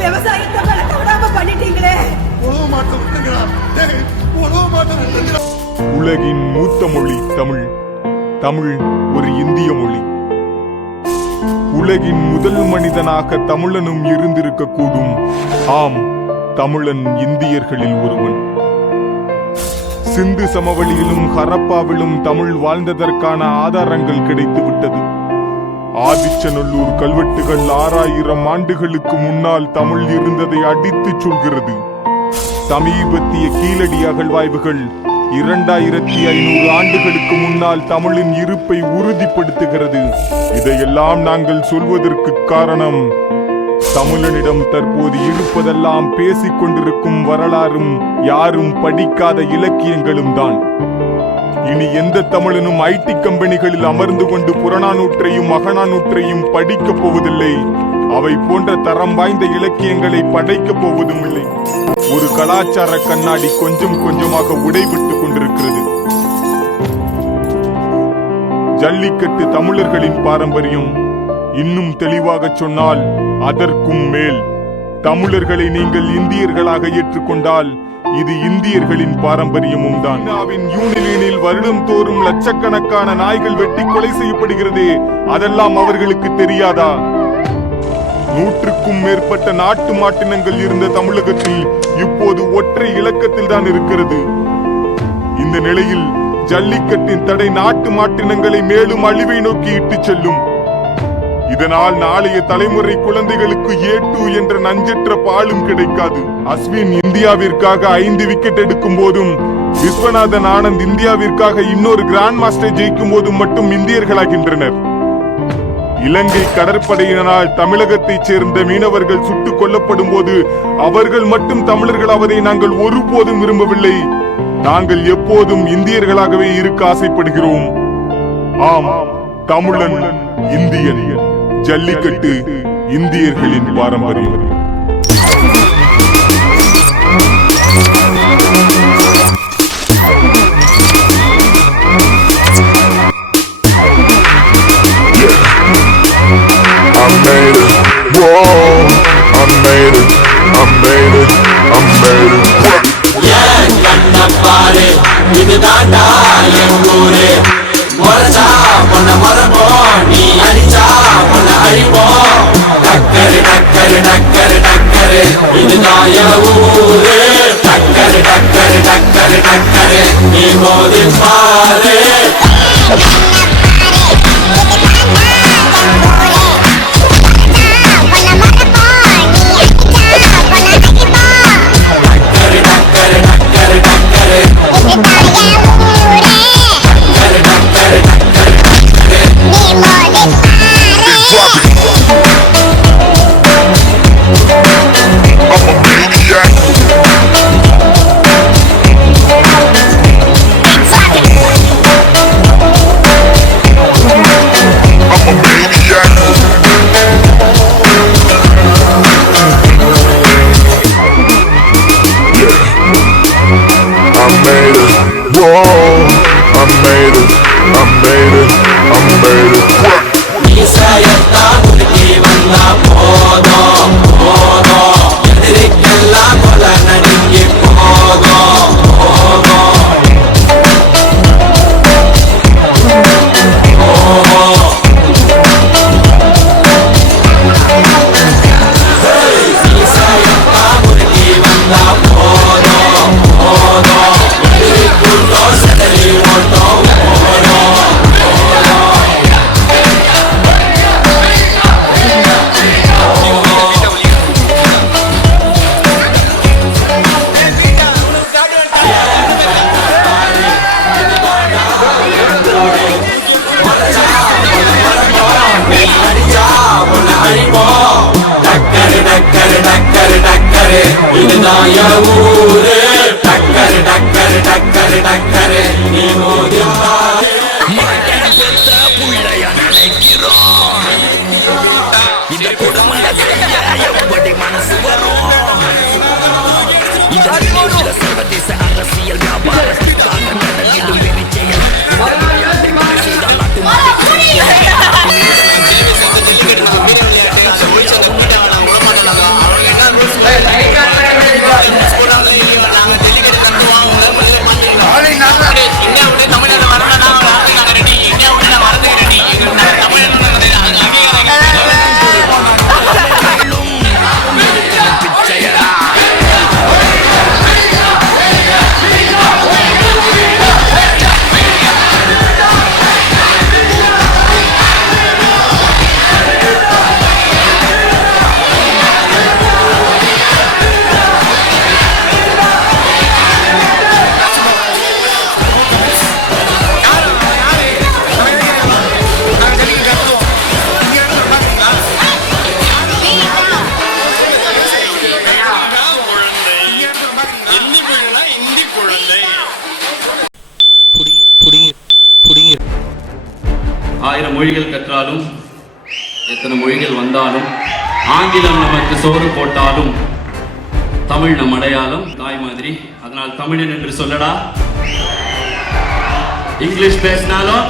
விவசாயத்தை வளர்க்க விடாம பண்ணிட்டீங்களே. உலகின் மூத்த மொழி தமிழ். தமிழ் ஒரு இந்திய மொழி. உலகின் முதல் மனிதனாக தமிழனும் இருந்திருக்க கூடும். ஆம், தமிழன் இந்தியர்களில் ஒருவன். சிந்து சமவெளியிலும் ஹரப்பாவிலும் தமிழ் வாழ்ந்ததற்கான ஆதாரங்கள் கிடைத்துவிட்டது. ஆதிச்சநல்லூர் கல்வெட்டுகள் 6000 ஆண்டுகளுக்கு முன்னால் தமிழ் இருந்ததை அடித்துச் சொல்கிறது. சமீபத்திய கீழடி அகழ்வாய்வுகள் 2500 ஆண்டுகளுக்கு முன்னால் தமிழின் இருப்பை உறுதிப்படுத்துகிறது. இதையெல்லாம் நாங்கள் சொல்வதற்கு காரணம், தமிழனிடம் தற்போது இருப்பதெல்லாம் பேசிக் கொண்டிருக்கும் வரலாறும் யாரும் படிக்காத இலக்கியங்களும் தான். இனி எந்த தமிழனும் ஐடி கம்பெனிகளில் அமர்ந்து கொண்டு புறநானூற்றையும் அகநானூற்றையும் படிக்கப் போவதில்லை. அவை போன்ற தரம் வாய்ந்த இலக்கியங்களை படைக்கப் போவதும் இல்லை. ஒரு கலாச்சார கண்ணாடி கொஞ்சம் கொஞ்சமாக உடைவிட்டுக் கொண்டிருக்கிறது. ஜல்லிக்கட்டு தமிழர்களின் பாரம்பரியம். இன்னும் தெளிவாக சொன்னால் அதற்கும் மேல். தமிழர்களை நீங்கள் இந்தியர்களாக ஏற்றுக்கொண்டால் இது இந்தியர்களின் பாரம்பரியமும் தான். யூனியனில் வருடம் தோறும் லட்சக்கணக்கான நாய்கள் வெட்டி கொலை செய்யப்படுகிறதே, அதெல்லாம் அவர்களுக்கு தெரியாதா? 100க்கும் மேற்பட்ட நாட்டு மாட்டினங்கள் இருந்த தமிழகத்தில் இப்போது ஒற்றை இலக்கத்தில் தான் இருக்கிறது. இந்த நிலையில் ஜல்லிக்கட்டின் தடை நாட்டு மாட்டினங்களை மேலும் அழிவை நோக்கி இட்டுச் செல்லும். இதனால் நாளைய தலைமுறை குழந்தைகளுக்கு A2 என்ற நஞ்சற்ற பாலும் கிடைக்காது. அஸ்வின் இந்தியாவிற்காக 5 விக்கெட் எடுக்கும் போதும், விஸ்வநாதன் ஆனந்த் இந்தியாவிற்காக இன்னொரு கிராண்ட் மாஸ்டர் ஜெயிக்கும் போதும் மட்டும் இந்தியர்களாகின்றனர். இலங்கை கடற்படையினரால் தமிழகத்தைச் சேர்ந்த மீனவர்கள் சுட்டுக் கொல்லப்படும் போது அவர்கள் மட்டும் தமிழர்களாவதை நாங்கள் ஒருபோதும் விரும்பவில்லை. நாங்கள் எப்போதும் இந்தியர்களாகவே இருக்க ஆசைப்படுகிறோம். ஆம், தமிழன் இந்தியன். ஜல்லிக்கட்டு இந்தியர்களின் பாரம்பரியம். இதுதாண்டா என் ஊரு. மொரச்சா பொண்ண மரப்போம், நீ அடிச்சா பொண்ண அழிப்போம். டக்கரு டக்கரு டக்கரு டக்கரு இதுதான் என் ஊரு. டக்கரு டக்கரு டக்கரு டக்கரு நீ மோதி பாரு. இதுதான் என் ஊரு. டக்கரு டக்கரு டக்கரு டக்கரு நீ மோதி பாரு. புள்ளைய நினைக்கிறோம். இந்த குடும்பம் எப்படி மனசு வரும்? இந்த சர்வதேச அரசியல் வியாபாரத்துக்காக நடந்திடும் வெறிச்செயல். நாட்டு மொழிகள் கற்றாலும் எத்தனை மொழிகள் வந்தாலும் ஆங்கிலம் நமக்கு சோறு போட்டாலும் தமிழ் நம் அடையாளம் தாய் மாதிரி. அதனால் தமிழன் என்று சொல்லடா. இங்கிலீஷ் பேசினாலும்